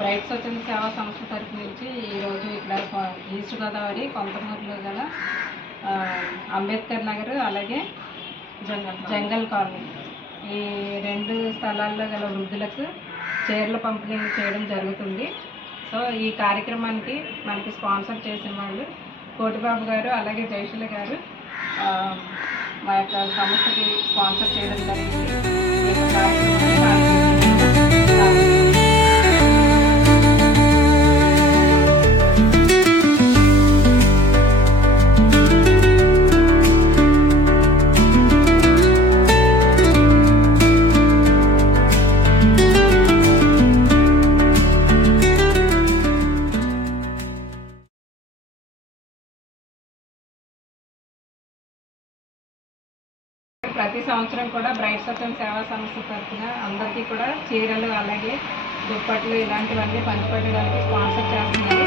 Bright స్వచ్ఛంద సేవా సంస్థ తరపు నుంచి ఈరోజు ఇక్కడ ఈస్ట్ గోదావరి కొంతమూరులో గల అంబేద్కర్ నగర్ అలాగే జంగల్ జంగల్ కాలనీ. ఈ రెండు స్థలాల్లో గల వృద్ధులకు చీరల పంపిణీ చేయడం జరుగుతుంది. సో ఈ కార్యక్రమానికి మనకి స్పాన్సర్ చేసిన వాళ్ళు కోటిబాబు గారు అలాగే జయశీల గారు మా యొక్క సంస్థకి స్పాన్సర్ చేయడం జరిగింది. ప్రతి సంవత్సరం కూడా బ్రైట్ సత్యం సేవా సంస్థ తరఫున అందరికీ కూడా చీరలు అలాగే దుప్పట్లు ఇలాంటివన్నీ పంచిపెట్టడానికి స్పాన్సర్ చేస్తున్నారు.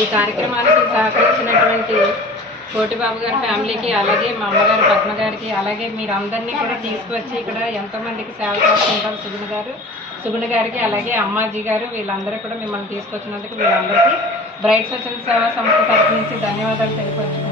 ఈ కార్యక్రమానికి సహకరించినటువంటి కోటిబాబు గారి ఫ్యామిలీకి అలాగే మా అమ్మగారు పద్మ గారికి అలాగే మీరు అందరినీ కూడా తీసుకువచ్చి ఇక్కడ ఎంతోమందికి సేవ చేస్తుంటారు సుగుణ గారు. సుగుణ గారికి అలాగే అమ్మాజీ గారు వీళ్ళందరూ కూడా మిమ్మల్ని తీసుకొచ్చినందుకు వీళ్ళందరికీ బ్రైట్ స్వచ్ఛంద సేవా సంస్థ తరఫు నుంచి ధన్యవాదాలు తెలియపరుచుకున్నాను